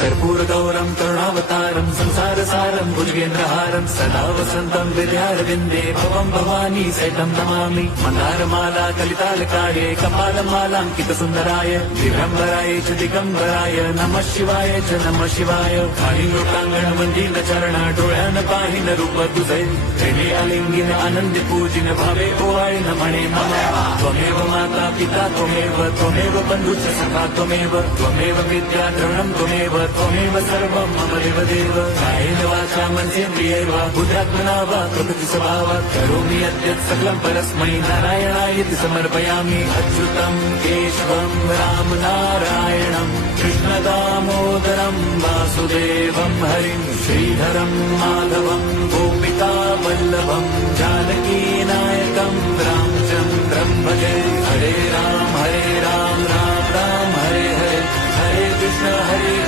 कर्पूरगौरं करुणावतारं संसारसारं भुजगेन्द्रहारं सदा वसन्तं हृदयारविन्दे भवं भवानी सहितं नमामि। मन्दारमाला कलितालकाये कपालमालाङ्कितसुन्दराय दिगम्बराय च दिगम्बराय नमः शिवाय च नमः शिवाय। खाली लोकांगण मंदिर चरण डोळ्यान पाहिन रूप तुझे प्रेमे अलिंगिन आनंदी पूजिन भावे ओवाळीन म्हणे मम त्वमेव माता पिता त्वमेव बंधुश्च सखा त्वमेव विद्या द्रवणं त्वमेव सर्वं मम देवदेव। कायेन वाचा मनसेन्द्रियैर्व बुद्ध्यात्मना वा प्रकृति स्वभावात् करोमि यद्यत् सकलं परस्मै नारायणायति समर्पयामि। अच्युतं केशवं राम नारायणं कृष्ण दामोदरं वासुदेवं हरिं श्रीधरं माधवं